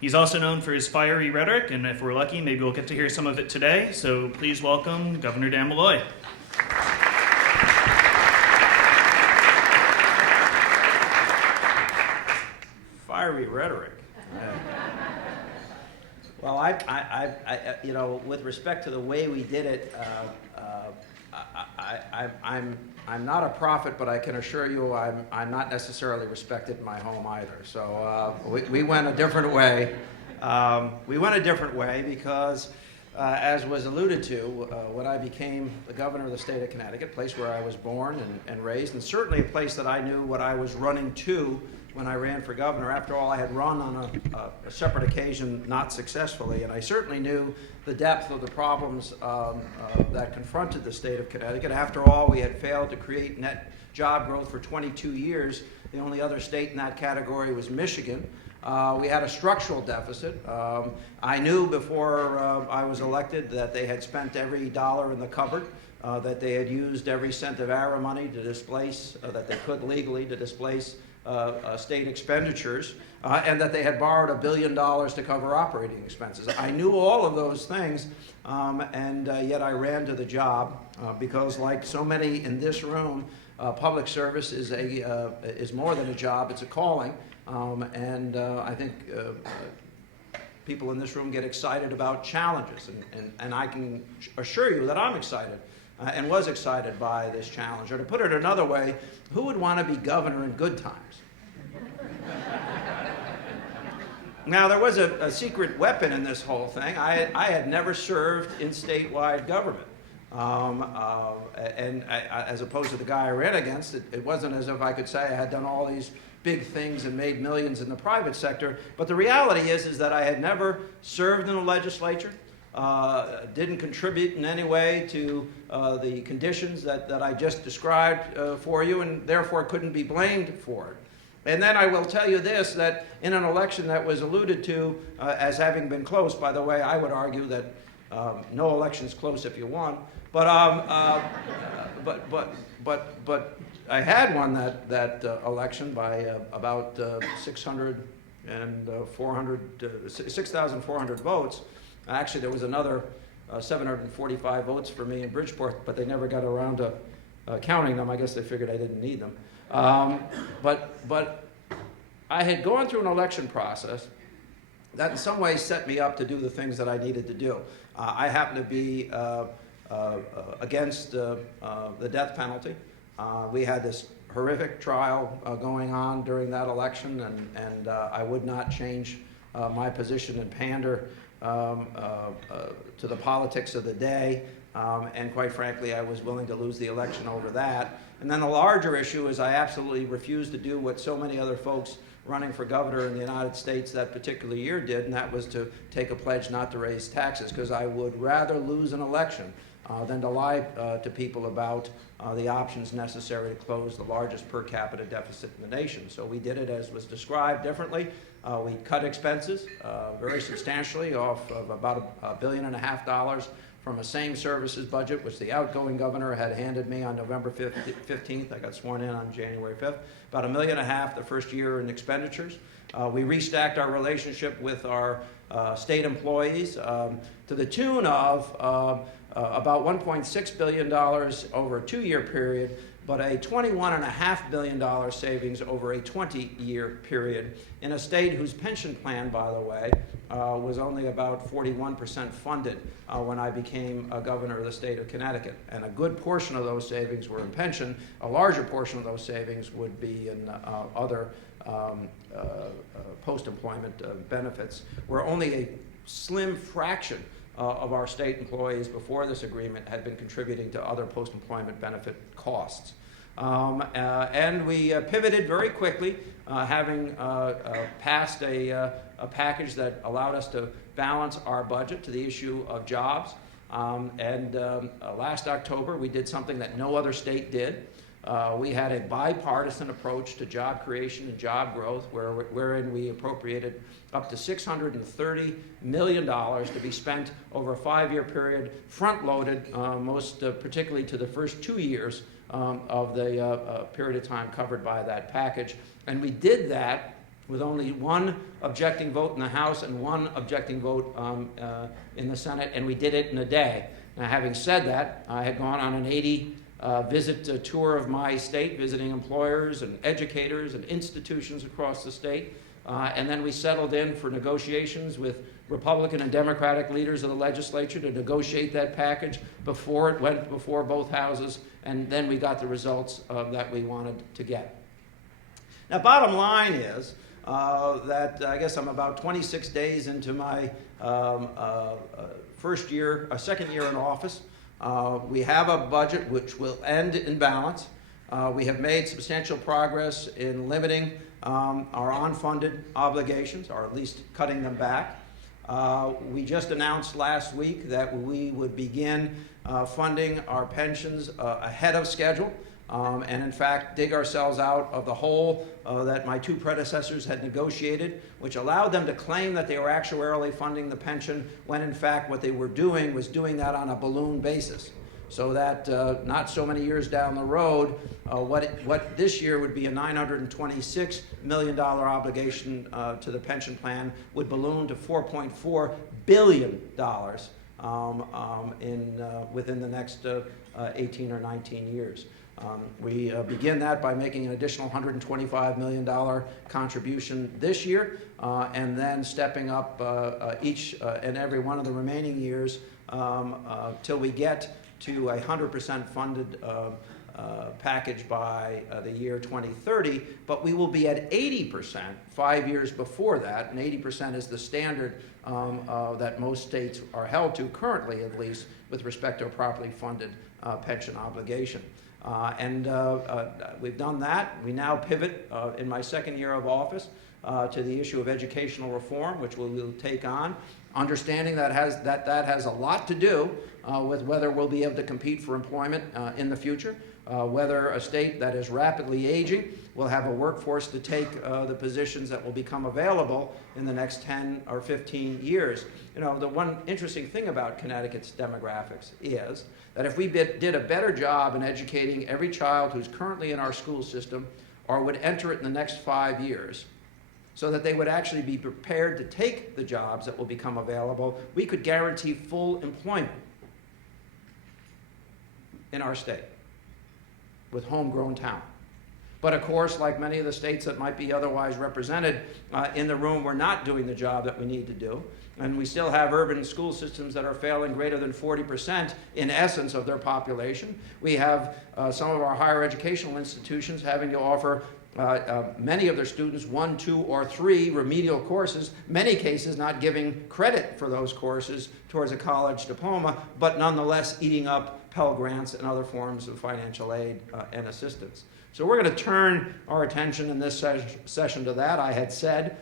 He's also known for his fiery rhetoric, and if we're lucky, maybe we'll get to hear some of it today. So please welcome Governor Dannel Malloy. Fiery rhetoric. Well, you know, with respect to the way we did it, I'm not a prophet, but I can assure you I'm not necessarily respected in my home either. So we went a different way. We went a different way because, as was alluded to, when I became the governor of the state of Connecticut, a place where I was born and raised, and certainly a place that I knew what I was running to when I ran for governor. After all, I had run on a separate occasion, not successfully, and I certainly knew the depth of the problems that confronted the state of Connecticut. After all, we had failed to create net job growth for 22 years. The only other state in that category was Michigan. We had a structural deficit. I knew before I was elected that they had spent every dollar in the cupboard, that they had used every cent of ARA money to displace, that they could legally, to displace state expenditures, and that they had borrowed $1 billion to cover operating expenses. I knew all of those things, and yet I ran to the job because, like so many in this room, public service is more than a job, it's a calling, and I think people in this room get excited about challenges, and I can assure you that I'm excited and was excited by this challenge. Or to put it another way, who would want to be governor in good times? Now, there was a secret weapon in this whole thing. I had never served in statewide government. As opposed to the guy I ran against, it wasn't as if I could say I had done all these big things and made millions in the private sector. But the reality is that I had never served in the legislature, didn't contribute in any way to the conditions that I just described for you, and therefore couldn't be blamed for it. And then I will tell you this, that in an election that was alluded to as having been close, by the way, I would argue that no election is close if you won, but I had won that election by about 6,400 votes. Actually, there was another 745 votes for me in Bridgeport, but they never got around to counting them. I guess they figured I didn't need them. But I had gone through an election process that in some ways set me up to do the things that I needed to do. I happen to be against the death penalty. We had this horrific trial going on during that election, and I would not change my position and pander to the politics of the day, and quite frankly, I was willing to lose the election over that. And then the larger issue is I absolutely refused to do what so many other folks running for governor in the United States that particular year did, and that was to take a pledge not to raise taxes, because I would rather lose an election than to lie to people about the options necessary to close the largest per capita deficit in the nation. So we did it as was described differently. We cut expenses very substantially off of about $1.5 billion from a same services budget, which the outgoing governor had handed me on November 15th. I got sworn in on January 5th. About $1.5 million the first year in expenditures. We restacked our relationship with our state employees to the tune of about $1.6 billion over a 2-year period, but a $21.5 billion savings over a 20-year period in a state whose pension plan, by the way, was only about 41% funded when I became governor of the state of Connecticut. And a good portion of those savings were in pension. A larger portion of those savings would be in other post-employment benefits, where only a slim fraction of our state employees before this agreement had been contributing to other post-employment benefit costs. And we pivoted very quickly, having passed a package that allowed us to balance our budget to the issue of jobs. Last October, we did something that no other state did. We had a bipartisan approach to job creation and job growth, wherein we appropriated up to $630 million to be spent over a 5-year period, front-loaded, most particularly to the first 2 years of the period of time covered by that package. And we did that with only one objecting vote in the House and one objecting vote in the Senate, and we did it in a day. Now, having said that, I had gone on an 80 visit tour of my state, visiting employers and educators and institutions across the state. And then we settled in for negotiations with Republican and Democratic leaders of the legislature to negotiate that package before it went before both houses, and then we got the results that we wanted to get. Now, bottom line is that I guess I'm about 26 days into my second year in office. We have a budget which will end in balance. We have made substantial progress in limiting our unfunded obligations, or at least cutting them back. We just announced last week that we would begin funding our pensions ahead of schedule, and in fact dig ourselves out of the hole that my two predecessors had negotiated, which allowed them to claim that they were actuarially funding the pension when in fact what they were doing was doing that on a balloon basis. So that not so many years down the road, what this year would be a $926 million obligation to the pension plan would balloon to $4.4 billion within the next 18 or 19 years. We begin that by making an additional $125 million contribution this year, and then stepping up each and every one of the remaining years till we get to a 100% funded package by the year 2030, but we will be at 80% 5 years before that, and 80% is the standard that most states are held to currently, at least, with respect to a properly funded pension obligation. We've done that. We now pivot in my second year of office to the issue of educational reform, which we'll take on, understanding that has a lot to do with whether we'll be able to compete for employment in the future, whether a state that is rapidly aging will have a workforce to take the positions that will become available in the next 10 or 15 years. You know, the one interesting thing about Connecticut's demographics is that if we did a better job in educating every child who's currently in our school system or would enter it in the next 5 years, so that they would actually be prepared to take the jobs that will become available, we could guarantee full employment in our state with homegrown talent. But of course, like many of the states that might be otherwise represented in the room, we're not doing the job that we need to do. And we still have urban school systems that are failing greater than 40% in essence of their population. We have some of our higher educational institutions having to offer many of their students 1, 2, or 3 remedial courses, many cases not giving credit for those courses towards a college diploma, but nonetheless eating up Pell Grants and other forms of financial aid and assistance. So we're going to turn our attention in this session to that. I had said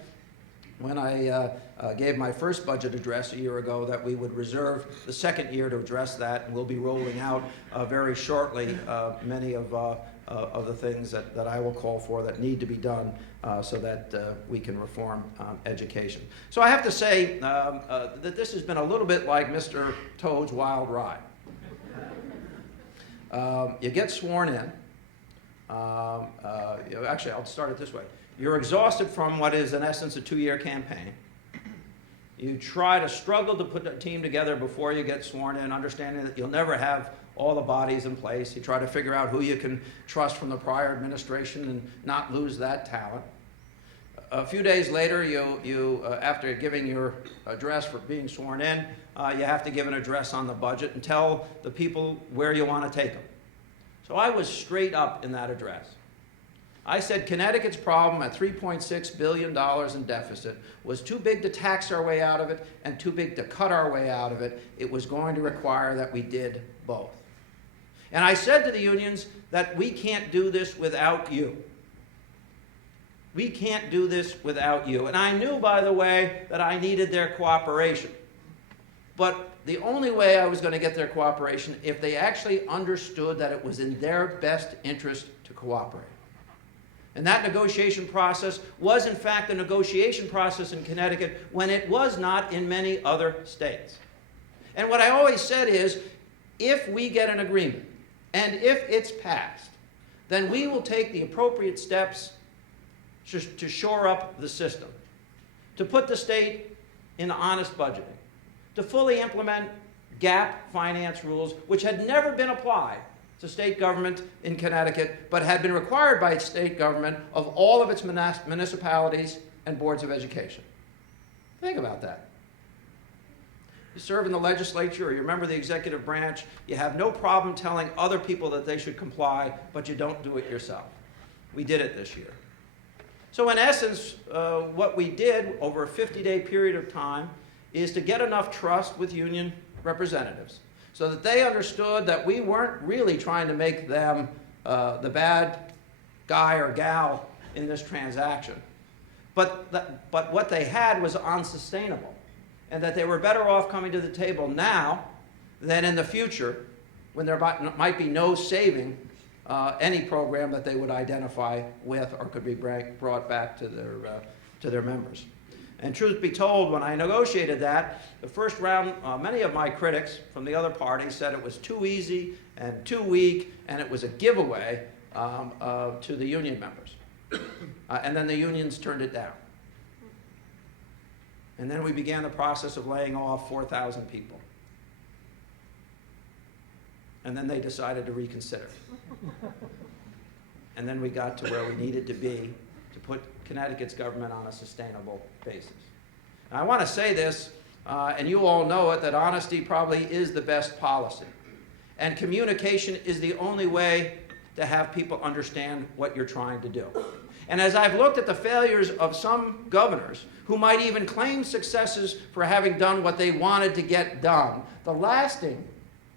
when I gave my first budget address a year ago that we would reserve the second year to address that, and we'll be rolling out very shortly many of the things that I will call for that need to be done so that we can reform education. So I have to say that this has been a little bit like Mr. Toad's Wild Ride. You get sworn in. Actually, I'll start it this way. You're exhausted from what is, in essence, a 2-year campaign. You try to struggle to put a team together before you get sworn in, understanding that you'll never have all the bodies in place. You try to figure out who you can trust from the prior administration and not lose that talent. A few days later, you after giving your address for being sworn in, you have to give an address on the budget and tell the people where you want to take them. So I was straight up in that address. I said Connecticut's problem at $3.6 billion in deficit was too big to tax our way out of it and too big to cut our way out of it. It was going to require that we did both. And I said to the unions that we can't do this without you. We can't do this without you. And I knew, by the way, that I needed their cooperation. But the only way I was going to get their cooperation if they actually understood that it was in their best interest to cooperate. And that negotiation process was, in fact, a negotiation process in Connecticut when it was not in many other states. And what I always said is, if we get an agreement, and if it's passed, then we will take the appropriate steps to shore up the system, to put the state in honest budgeting, to fully implement gap finance rules, which had never been applied to state government in Connecticut, but had been required by state government of all of its municipalities and boards of education. Think about that. You serve in the legislature or you're a member of the executive branch, you have no problem telling other people that they should comply, but you don't do it yourself. We did it this year. So in essence, what we did over a 50-day period of time is to get enough trust with union representatives so that they understood that we weren't really trying to make them the bad guy or gal in this transaction. But what they had was unsustainable, and that they were better off coming to the table now than in the future when there might be no saving any program that they would identify with or could be brought back to their members. And truth be told, when I negotiated that, the first round, many of my critics from the other parties said it was too easy and too weak, and it was a giveaway to the union members. And then the unions turned it down. And then we began the process of laying off 4,000 people. And then they decided to reconsider. And then we got to where we needed to be to put Connecticut's government on a sustainable basis. Now, I want to say this, and you all know it, that honesty probably is the best policy. And communication is the only way to have people understand what you're trying to do. And as I've looked at the failures of some governors who might even claim successes for having done what they wanted to get done, the lasting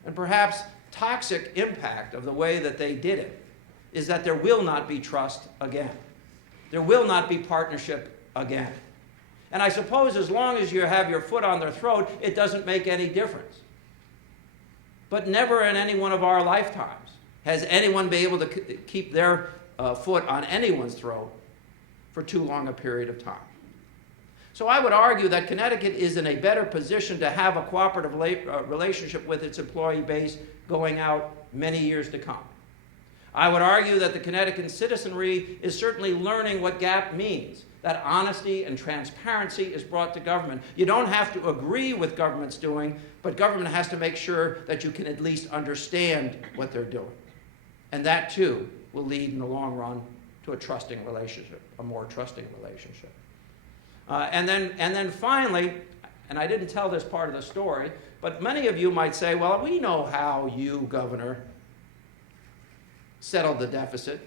and perhaps toxic impact of the way that they did it is that there will not be trust again. There will not be partnership again. And I suppose as long as you have your foot on their throat, it doesn't make any difference. But never in any one of our lifetimes has anyone been able to keep their foot on anyone's throat for too long a period of time. So I would argue that Connecticut is in a better position to have a cooperative relationship with its employee base going out many years to come. I would argue that the Connecticut citizenry is certainly learning what GAP means, that honesty and transparency is brought to government. You don't have to agree with government's doing, but government has to make sure that you can at least understand what they're doing. And that, too, will lead in the long run to a trusting relationship, a more trusting relationship. And then finally, and I didn't tell this part of the story, but many of you might say, well, we know how you, Governor, settled the deficit.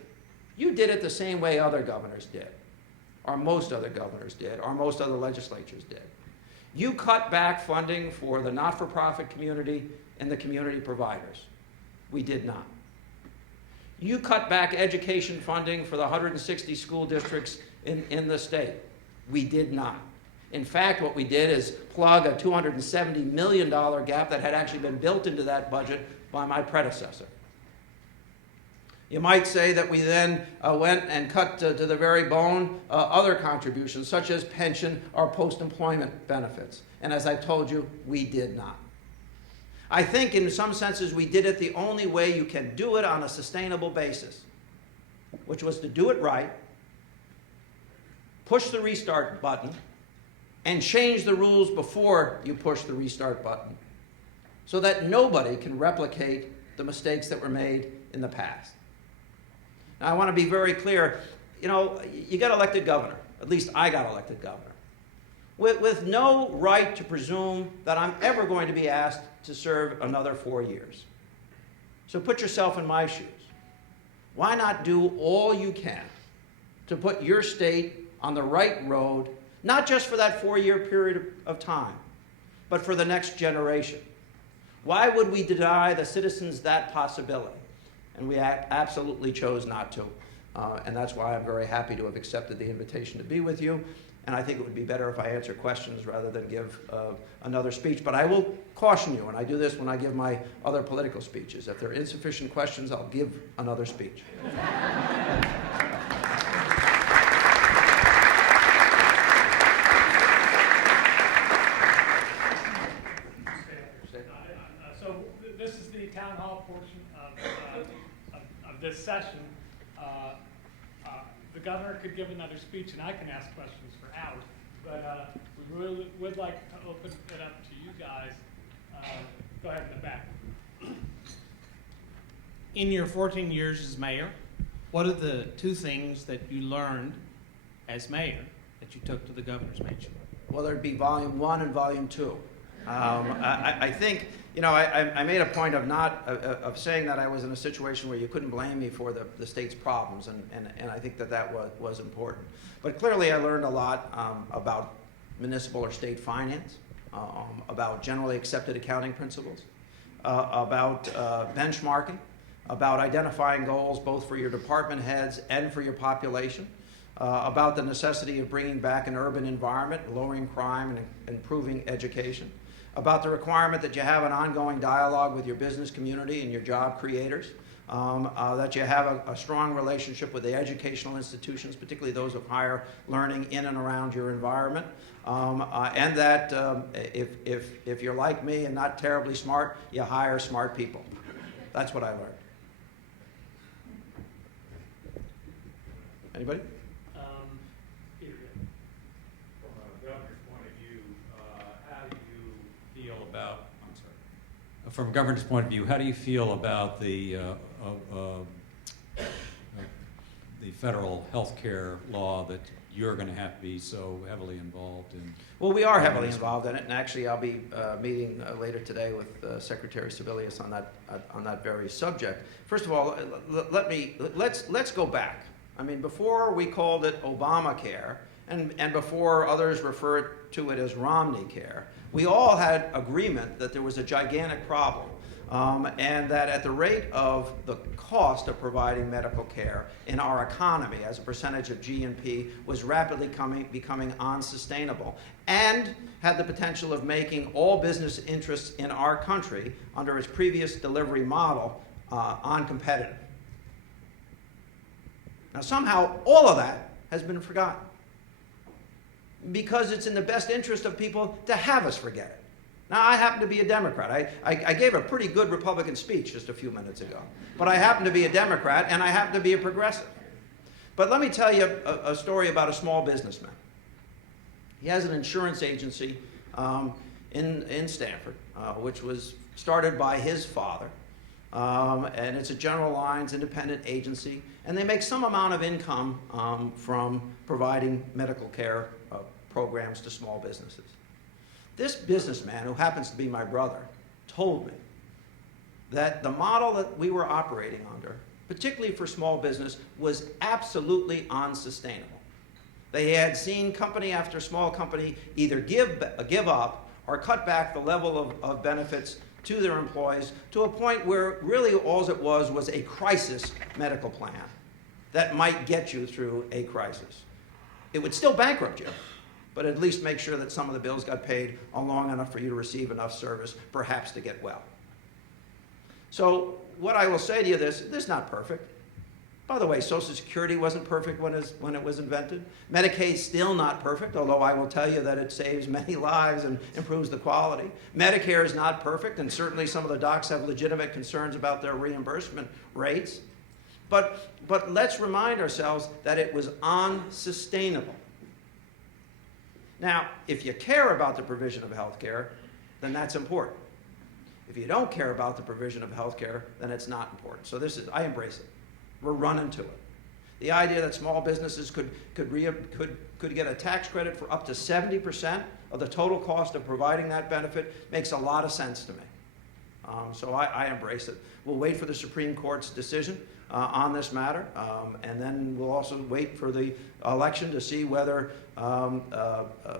You did it the same way other governors did, or most other governors did, or most other legislatures did. You cut back funding for the not-for-profit community and the community providers. We did not. You cut back education funding for the 160 school districts in the state. We did not. In fact, what we did is plug a $270 million gap that had actually been built into that budget by my predecessor. You might say that we then went and cut to the very bone other contributions, such as pension or post-employment benefits. And as I told you, we did not. I think in some senses we did it the only way you can do it on a sustainable basis, which was to do it right, push the restart button, and change the rules before you push the restart button so that nobody can replicate the mistakes that were made in the past. Now, I want to be very clear. You know, you got elected governor. At least I got elected governor. With no right to presume that I'm ever going to be asked to serve another 4 years. So put yourself in my shoes. Why not do all you can to put your state on the right road, not just for that 4-year period of time, but for the next generation? Why would we deny the citizens that possibility? And we absolutely chose not to. And that's why I'm very happy to have accepted the invitation to be with you. And I think it would be better if I answer questions rather than give another speech. But I will caution you, and I do this when I give my other political speeches. If there are insufficient questions, I'll give another speech. So this is the town hall portion of this session. The governor could give another speech and I can ask questions for hours. But we really would like to open it up to you guys. Go ahead in the back. In your 14 years as mayor, what are the 2 things that you learned as mayor that you took to the governor's mansion? Well, there'd be volume 1 and volume 2. I think, you know, I made a point of of saying that I was in a situation where you couldn't blame me for the state's problems, and I think that was important. But clearly I learned a lot about municipal or state finance, about generally accepted accounting principles, about benchmarking, about identifying goals both for your department heads and for your population, about the necessity of bringing back an urban environment, lowering crime and improving education, about the requirement that you have an ongoing dialogue with your business community and your job creators, that you have a strong relationship with the educational institutions, particularly those of higher learning in and around your environment, and that if you're like me and not terribly smart, you hire smart people. That's what I learned. Anybody? Peter. From a governor's point of view, how do you feel about, I'm sorry. From a governor's point of view, how do you feel about the federal health care law that you're going to have to be so heavily involved in? Well, we are heavily involved in it, and actually I'll be meeting later today with Secretary Sebelius on that very subject. First of all, let's go back. I mean, before we called it Obamacare, and before others referred to it as Romney Care, we all had agreement that there was a gigantic problem, and that at the rate of the cost of providing medical care in our economy as a percentage of GNP was rapidly becoming unsustainable, and had the potential of making all business interests in our country under its previous delivery model uncompetitive. Now, somehow, all of that has been forgotten because it's in the best interest of people to have us forget it. Now, I happen to be a Democrat. I gave a pretty good Republican speech just a few minutes ago, but I happen to be a Democrat, and I happen to be a progressive. But let me tell you a story about a small businessman. He has an insurance agency in Stamford, which was started by his father. And it's a general lines independent agency, and they make some amount of income from providing medical care programs to small businesses. This businessman, who happens to be my brother, told me that the model that we were operating under, particularly for small business, was absolutely unsustainable. They had seen company after small company either give up or cut back the level of benefits to their employees to a point where really all it was a crisis medical plan that might get you through a crisis. It would still bankrupt you, but at least make sure that some of the bills got paid long enough for you to receive enough service, perhaps to get well. So what I will say to you, this is not perfect. By the way, Social Security wasn't perfect when it was invented. Medicaid's still not perfect, although I will tell you that it saves many lives and improves the quality. Medicare is not perfect, and certainly some of the docs have legitimate concerns about their reimbursement rates. But let's remind ourselves that it was unsustainable. Now, if you care about the provision of health care, then that's important. If you don't care about the provision of health care, then it's not important. So I embrace it. We're running to it. The idea that small businesses could get a tax credit for up to 70% of the total cost of providing that benefit makes a lot of sense to me. So I embrace it. We'll wait for the Supreme Court's decision on this matter, and then we'll also wait for the election to see whether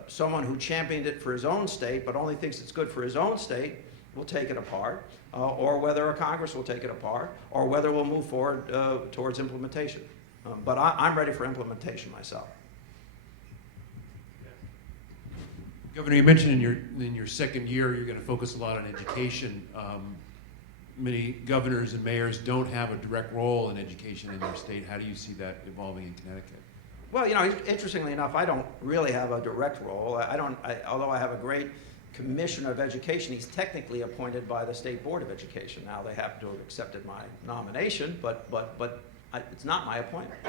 someone who championed it for his own state but only thinks it's good for his own state will take it apart, or whether a Congress will take it apart, or whether we'll move forward towards implementation. But I'm ready for implementation myself. Governor, you mentioned in your second year you're going to focus a lot on education. Many governors and mayors don't have a direct role in education in their state. How do you see that evolving in Connecticut? Well, you know, interestingly enough, I don't really have a direct role. Although I have a great Commissioner of Education, he's technically appointed by the State Board of Education. Now they happen to have accepted my nomination, but it's not my appointment.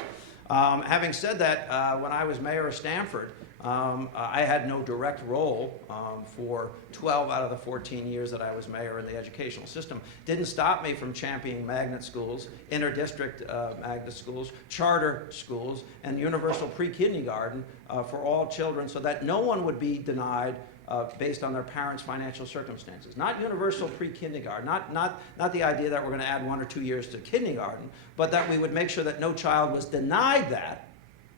Having said that, when I was mayor of Stamford, I had no direct role for 12 out of the 14 years that I was mayor in the educational system. Didn't stop me from championing magnet schools, inter-district magnet schools, charter schools, and universal pre-kindergarten for all children so that no one would be denied based on their parents' financial circumstances. Not universal pre-kindergarten, not the idea that we're going to add 1 or 2 years to kindergarten, but that we would make sure that no child was denied that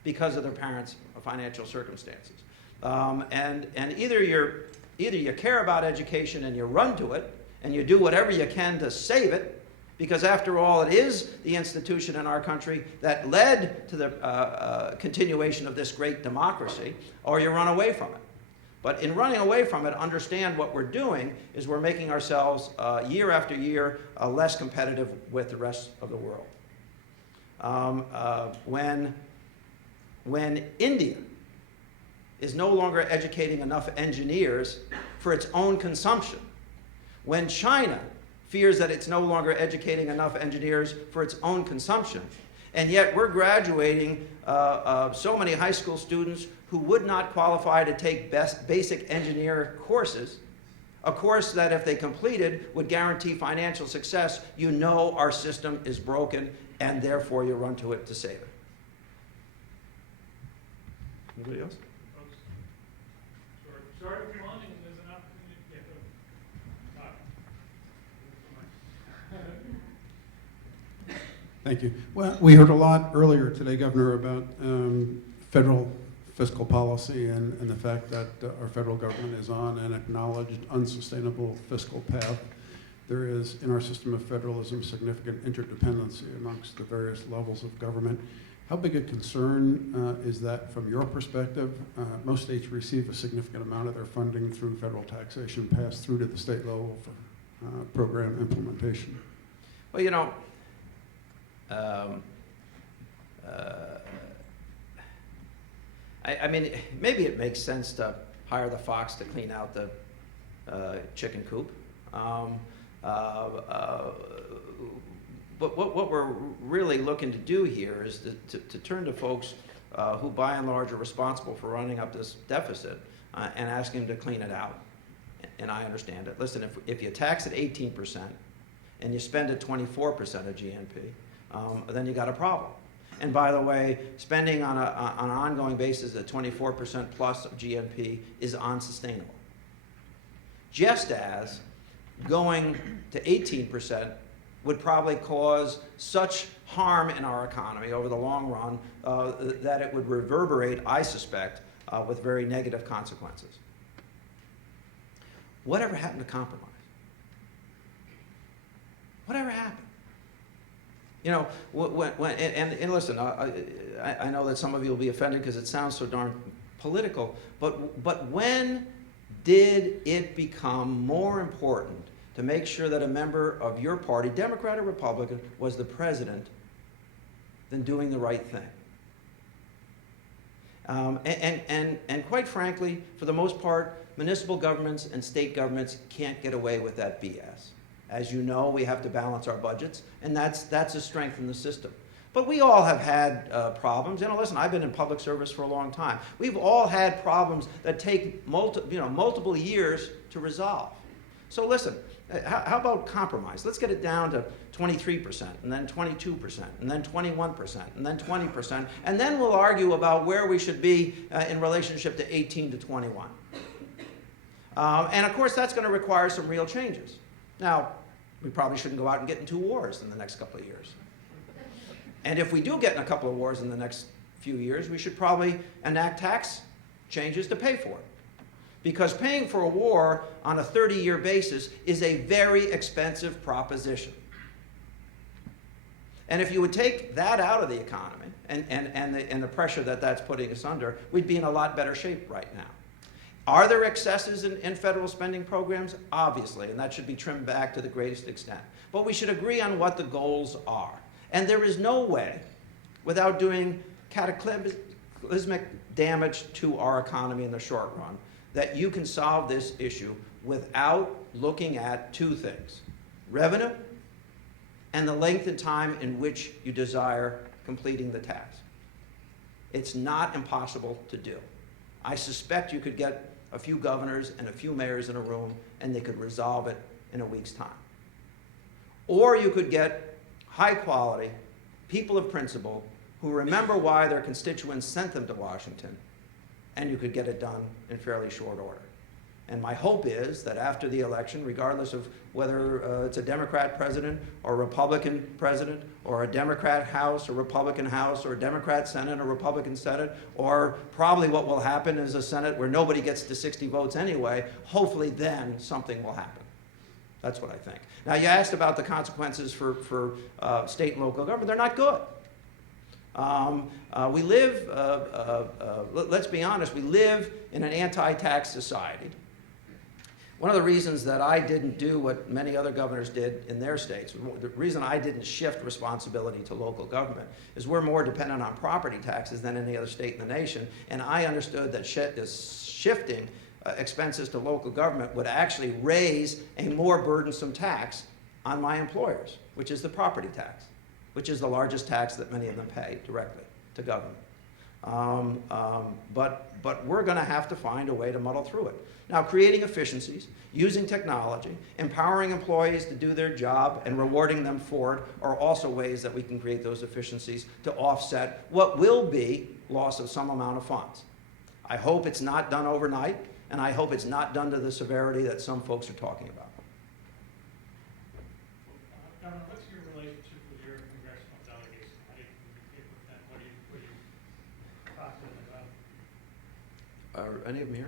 because of their parents' financial circumstances. And either you care about education and you run to it, and you do whatever you can to save it, because after all, it is the institution in our country that led to the continuation of this great democracy, or you run away from it. But in running away from it, understand what we're doing is we're making ourselves year after year less competitive with the rest of the world. When India is no longer educating enough engineers for its own consumption, when China fears that it's no longer educating enough engineers for its own consumption, and yet we're graduating so many high school students who would not qualify to take basic engineer courses, a course that if they completed would guarantee financial success, you know our system is broken and therefore you run to it to save it. Anybody else? Short if you want, and there's an opportunity to get them. Thank you. Well, we heard a lot earlier today, Governor, about federal fiscal policy and the fact that our federal government is on an acknowledged unsustainable fiscal path. There is, in our system of federalism, significant interdependency amongst the various levels of government. How big a concern is that from your perspective? Most states receive a significant amount of their funding through federal taxation passed through to the state level for program implementation. Well, you know, I mean, maybe it makes sense to hire the fox to clean out the chicken coop. But what we're really looking to do here is to turn to folks who by and large are responsible for running up this deficit and ask them to clean it out. And I understand it. Listen, if you tax at 18% and you spend at 24% of GNP, then you got a problem. And by the way, spending on an ongoing basis at 24% plus of GNP is unsustainable. Just as going to 18% would probably cause such harm in our economy over the long run that it would reverberate, I suspect, with very negative consequences. Whatever happened to compromise? Whatever happened? You know, and listen, I know that some of you will be offended because it sounds so darn political, but when did it become more important to make sure that a member of your party, Democrat or Republican, was the president than doing the right thing? And quite frankly, for the most part, municipal governments and state governments can't get away with that BS. As you know, we have to balance our budgets, and that's a strength in the system. But we all have had problems. You know, listen, I've been in public service for a long time. We've all had problems that take multiple years to resolve. So listen, how about compromise? Let's get it down to 23%, and then 22%, and then 21%, and then 20%, and then we'll argue about where we should be in relationship to 18 to 21. And of course, that's going to require some real changes. Now, we probably shouldn't go out and get into wars in the next couple of years. And if we do get in a couple of wars in the next few years, we should probably enact tax changes to pay for it. Because paying for a war on a 30-year basis is a very expensive proposition. And if you would take that out of the economy and the pressure that that's putting us under, we'd be in a lot better shape right now. Are there excesses in federal spending programs? Obviously, and that should be trimmed back to the greatest extent. But we should agree on what the goals are. And there is no way, without doing cataclysmic damage to our economy in the short run, that you can solve this issue without looking at two things: revenue and the length and time in which you desire completing the task. It's not impossible to do. I suspect you could get a few governors and a few mayors in a room and they could resolve it in a week's time. Or you could get high quality people of principle who remember why their constituents sent them to Washington, and you could get it done in fairly short order. And my hope is that after the election, regardless of whether it's a Democrat president or a Republican president, or a Democrat House or Republican House, or a Democrat Senate or Republican Senate, or probably what will happen is a Senate where nobody gets to 60 votes anyway, hopefully then something will happen. That's what I think. Now, you asked about the consequences for state and local government. They're not good. We live, let's be honest, we live in an anti-tax society. One of the reasons that I didn't do what many other governors did in their states, the reason I didn't shift responsibility to local government, is we're more dependent on property taxes than any other state in the nation, and I understood that shifting expenses to local government would actually raise a more burdensome tax on my employers, which is the property tax, which is the largest tax that many of them pay directly to government. But we're going to have to find a way to muddle through it. Now, creating efficiencies, using technology, empowering employees to do their job, and rewarding them for it are also ways that we can create those efficiencies to offset what will be loss of some amount of funds. I hope it's not done overnight, and I hope it's not done to the severity that some folks are talking about. Governor, what's your relationship with your congressional delegation? How do you communicate with them? What do you talk to them about? Are any of them here?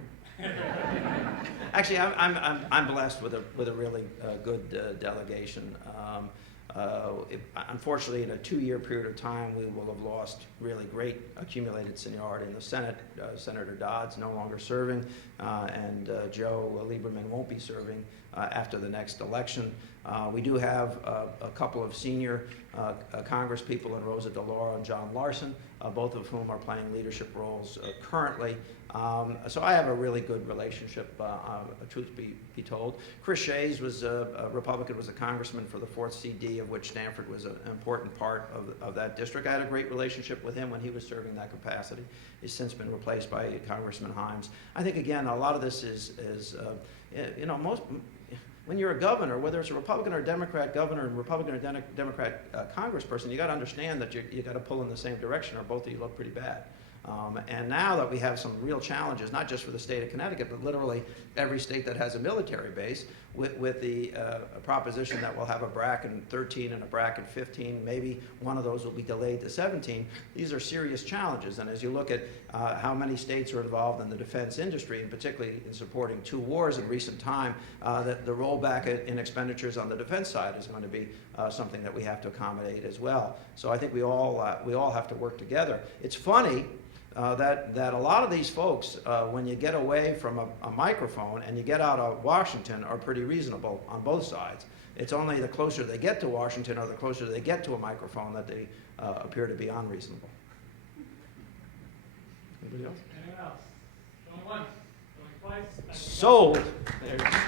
Actually, I'm blessed with a really good delegation. Unfortunately, in a 2-year period of time, we will have lost really great accumulated seniority in the Senate. Senator Dodd's no longer serving, and Joe Lieberman won't be serving after the next election. We do have a couple of senior Congress people in Rosa DeLauro and John Larson, both of whom are playing leadership roles currently. So I have a really good relationship, truth be told. Chris Shays was a Republican, was a congressman for the 4th CD, of which Stanford was an important part of that district. I had a great relationship with him when he was serving that capacity. He's since been replaced by Congressman Himes. I think, again, a lot of this is when you're a governor, whether it's a Republican or a Democrat governor and Republican or Democrat congressperson, you got to understand that you got to pull in the same direction, or both of you look pretty bad. And now that we have some real challenges, not just for the state of Connecticut, but literally every state that has a military base, with the proposition that we'll have a BRAC in 13 and a BRAC in 15, maybe one of those will be delayed to 17. These are serious challenges, and as you look at how many states are involved in the defense industry, and particularly in supporting 2 wars in recent time, that the rollback in expenditures on the defense side is going to be something that we have to accommodate as well. So I think we all have to work together. It's funny that a lot of these folks, when you get away from a microphone and you get out of Washington, are pretty reasonable on both sides. It's only the closer they get to Washington or the closer they get to a microphone that they appear to be unreasonable. Anybody else? Anyone else? Going once, going twice. Sold. There you go.